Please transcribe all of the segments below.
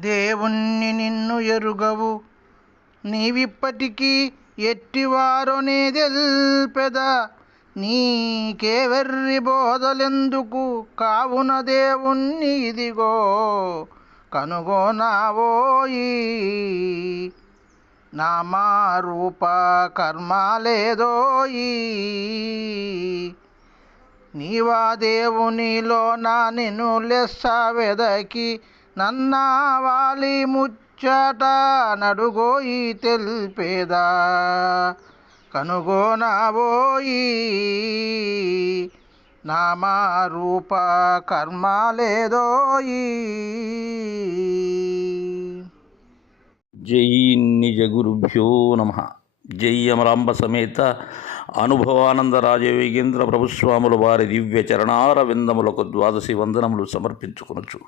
దేవుణ్ణి నిన్ను ఎరుగవు. నీవిప్పటికీ ఎట్టివారొనే తెల్పెదా నీకే బోధలెందుకు? కావున దేవుణ్ణి ఇదిగో కనుగోనావోయి నామారూప రూప కర్మాలేదోయి నీవా దేవునిలో నా నిన్ను లెస్స వెదకి నన్నావాలి ముచ్చట నడుగోయి తెల్పేదా? కనుగోనాబోయి నామారూప కర్మాలేదోయి? జై నిజ గురుభ్యో నమ. జై అమరాంబ సమేత అనుభవానంద రాజయోగేంద్ర ప్రభుస్వాముల వారి దివ్య చరణార విందములకు ద్వాదశి వందనములు సమర్పించుకొనొచ్చు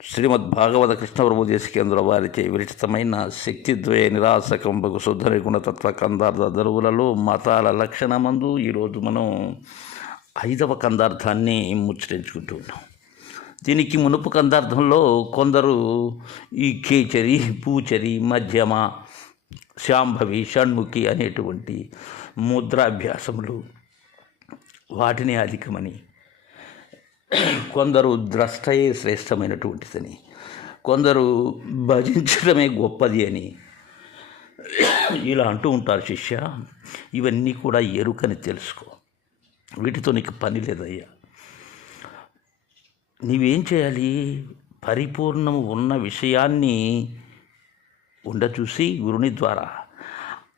శ్రీమద్ భాగవత కృష్ణ ప్రభు దేశికేంద్ర వారిచే విరచితమైన శక్తిద్వయ నిరాశకంబకు శుద్ధ గుణతత్వ కందార్థ దరువులలో మతాల లక్షణమందు ఈరోజు మనం ఐదవ కందార్థాన్ని ముచ్చరించుకుంటున్నాం దీనికి మునుపు కందార్థంలో కొందరు ఈ కేచరి పూచరి మధ్యమ శాంభవి షణ్ముఖి అనేటువంటి ముద్రాభ్యాసములు వాటిని అధికమని కొందరు ద్రష్టయే శ్రేష్టమైనటువంటిదని కొందరు భజించడమే గొప్పది అని ఇలా అంటూ ఉంటారు శిష్య. ఇవన్నీ కూడా ఎరుకని తెలుసుకో. వీటితో నీకు పని లేదయ్యా. నీవేం చేయాలి? పరిపూర్ణము ఉన్న విషయాన్ని ఉండచూసి గురుని ద్వారా.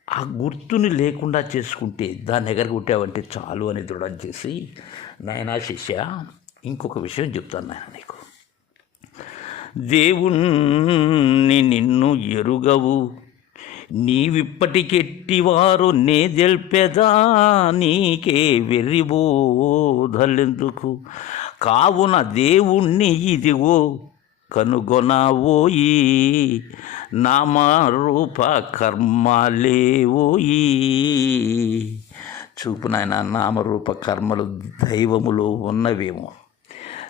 ఆ గుర్తుని లేకుండా చేసుకుంటే దాన్ని ఎగరగొట్టావంటే చాలు అని దృఢం చేసి నాయనా శిష్య ఇంకొక విషయం చెప్తాను నేను నీకు. దేవుణ్ణి నిన్ను ఎరుగవు నీవిప్పటికెట్టివారు నే తెల్పెదా నీకే వెర్రిబోధలెందుకు? కావున దేవుణ్ణి ఇదిగో కనుగొనవోయి నామరూప కర్మలేవోయి. చూపు నాయన నామరూప కర్మలు దైవములో ఉన్నవేమో.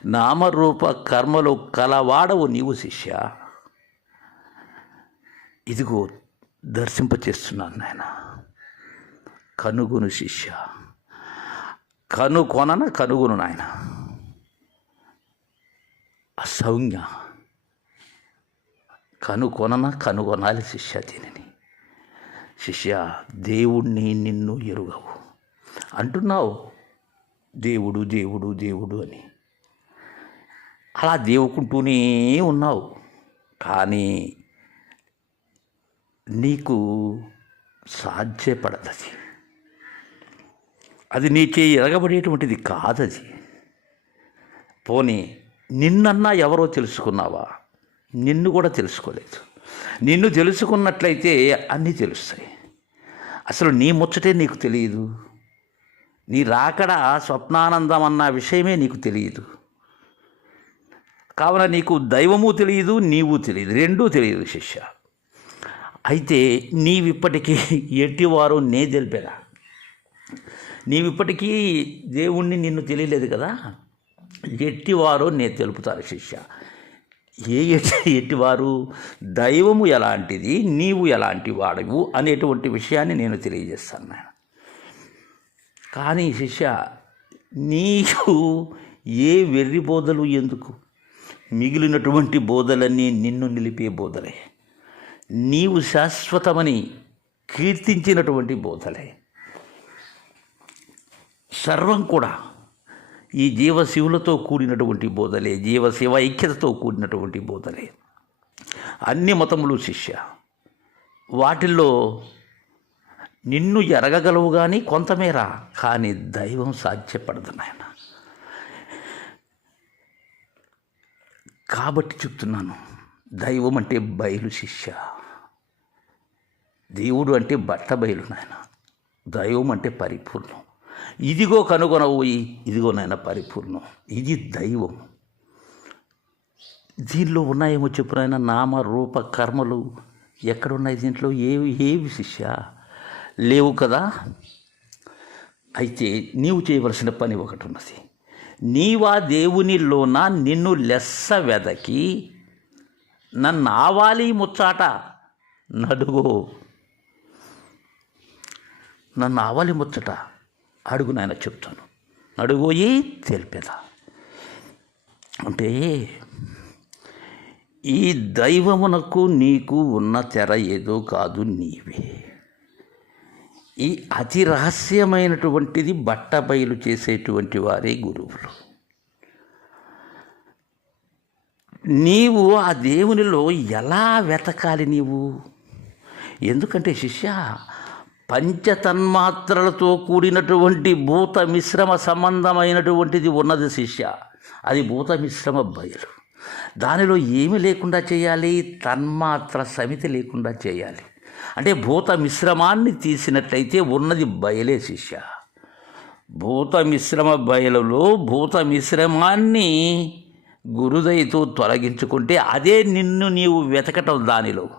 నామరూప కర్మలు కలవాడవు నీవు శిష్య. ఇదిగో దర్శింపచేస్తున్నాను నాయన. కనుగొను శిష్య. కనుకొనన కనుగొను నాయన. అసౌజ్ఞ కనుకొనన కనుగొనాలి శిష్య దీనిని. శిష్య దేవుణ్ణి నిన్ను ఎరుగవు. అంటున్నావు దేవుడు దేవుడు దేవుడు అని. అలా దేవుకుంటూనే ఉన్నావు. కానీ నీకు సాధ్యపడదది. అది నీ చేయి ఎరగబడేటువంటిది కాదది. పోనీ నిన్నన్నా ఎవరో తెలుసుకున్నావా? నిన్ను కూడా తెలుసుకోలేదు. నిన్ను తెలుసుకున్నట్లయితే అన్నీ తెలుస్తాయి. అసలు నీ ముచ్చటే నీకు తెలియదు. నీ రాకడ స్వప్నానందం అన్న విషయమే నీకు తెలియదు. కావున నీకు దైవము తెలియదు నీవు తెలియదు రెండూ తెలియదు శిష్య. అయితే నీవిప్పటికీ ఎట్టివారు నే తెలిపేదా నీవిప్పటికీ దేవుణ్ణి నిన్ను తెలియలేదు కదా? ఎట్టివారో నేను తెలుపుతారు శిష్య. ఏ ఎట్టివారు? దైవము ఎలాంటిది? నీవు ఎలాంటి వాడవు? అనేటువంటి విషయాన్ని నేను తెలియజేస్తాను నేను కానీ శిష్య నీకు ఏ వెర్రిబోధలు ఎందుకు? మిగిలినటువంటి బోధలన్నీ నిన్ను నిలిపే బోధలే. నీవు శాశ్వతమని కీర్తించినటువంటి బోధలే. సర్వం కూడా ఈ జీవశివులతో కూడినటువంటి బోధలే జీవశివ ఐక్యతతో కూడినటువంటి బోధలే. అన్ని మతములు శిష్య. వాటిల్లో నిన్ను ఎరగగలవు కానీ కొంతమేర కానీ దైవం సాధ్యపడదు నాయన. కాబట్టి చెప్తున్నాను దైవం అంటే బయలు శిష్య. దేవుడు అంటే బట్ట బయలు నాయన. దైవం అంటే పరిపూర్ణం. ఇదిగో కనుగొనబోయి ఇదిగో నాయన పరిపూర్ణం. ఇది దైవం. దీనిలో ఉన్నాయేమో చెప్పునైనా నామ రూప కర్మలు ఎక్కడున్నాయి దీంట్లో? ఏవి ఏవి శిష్య? లేవు కదా? అయితే నీవు చేయవలసిన పని ఒకటి ఉన్నది. నీవా దేవునిలోన నిన్ను లెస్స వెదకి నన్ను ఆవాలి ముచ్చాట. నడుగో. నన్ను ఆవాలి ముచ్చట. అడుగు నాయన చెప్తాను. అడుగోయి తెలిపేదా. అంటే ఈ దైవమునకు నీకు ఉన్న తెర ఏదో కాదు నీవే. ఈ అతి రహస్యమైనటువంటిది బట్ట బయలు చేసేటువంటి వారే గురువులు. నీవు ఆ దేవునిలో ఎలా వెతకాలి నీవు? ఎందుకంటే శిష్య పంచతన్మాత్రలతో కూడినటువంటి భూత మిశ్రమ సంబంధమైనటువంటిది ఉన్నది శిష్య. అది భూత మిశ్రమ బయలు. దానిలో ఏమి లేకుండా చేయాలి? తన్మాత్ర సమితి లేకుండా చేయాలి. అంటే భూత మిశ్రమాన్ని తీసినట్లయితే ఉన్నది బయలే శిష్య. భూత మిశ్రమ బయలులో భూత మిశ్రమాన్ని గురుదయతో తొలగించుకుంటే అదే నిన్ను నీవు వెతకటం దానిలో.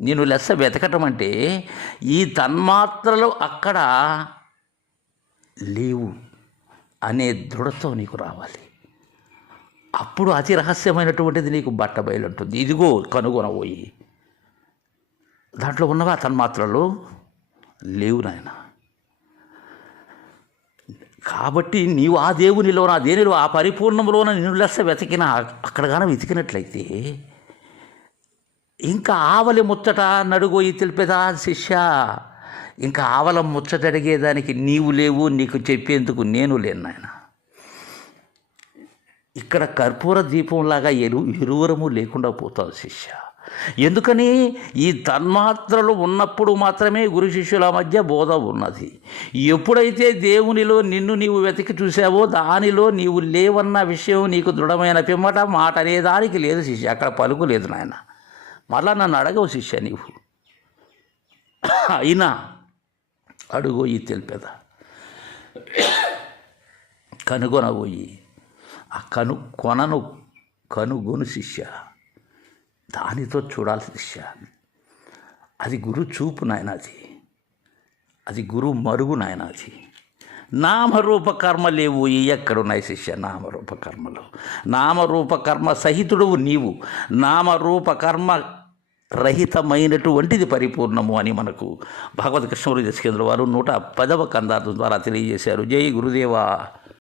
నేను లెస్స వెతకటం అంటే ఈ తన్మాత్రలు అక్కడ లేవు అనే దృఢత్వం నీకు రావాలి. అప్పుడు అతి రహస్యమైనటువంటిది నీకు బట్ట బయలుంటుంది ఇదిగో కనుగొనబోయి. దాంట్లో ఉన్నవా? తన్మాత్రలు లేవు నాయన. కాబట్టి నీవు ఆ దేవునిలో నా దేనిలో ఆ పరిపూర్ణంలోన నిన్ను లెస్స వెతికిన అక్కడగానే వెతికినట్లయితే ఇంకా ఆవలి ముచ్చట నడుగోయి తెలిపేదా శిష్య? ఇంకా ఆవల ముచ్చట అడిగేదానికి నీవు లేవు నీకు చెప్పేందుకు నేను లేను నాయన. ఇక్కడ కర్పూర దీపంలాగా ఎరు ఇరువురము లేకుండా పోతావు శిష్య. ఎందుకని ఈ తన్మాత్రలు ఉన్నప్పుడు మాత్రమే గురు శిష్యుల మధ్య బోధ ఉన్నది. ఎప్పుడైతే దేవునిలో నిన్ను నీవు వెతికి చూసావో దానిలో నీవు లేవన్న విషయం నీకు దృఢమైన పిమ్మట మాట అనేదానికి లేదు శిష్య అక్కడ పలుకు లేదు నాయన. మళ్ళా నన్ను అడగవు శిష్య నీవు. అయినా అడుగోయి తెలిపేద. కనుగొనబోయి ఆ కను కొనను కనుగొను శిష్య. దానితో చూడాల్సిన శిష్య అది గురు చూపు నాయనాది అది గురు మరుగు నాయన నామరూపకర్మ లేవు ఎక్కడున్నాయి శిష్య నామరూపకర్మలు? నామరూపకర్మ సహితుడు నీవు. నామరూపకర్మ రహితమైనటువంటిది పరిపూర్ణము అని మనకు భగవద్ కృష్ణవరి దశకేంద్ర వారు నూట పదవ కందార్థం ద్వారా తెలియజేశారు. జై గురుదేవా.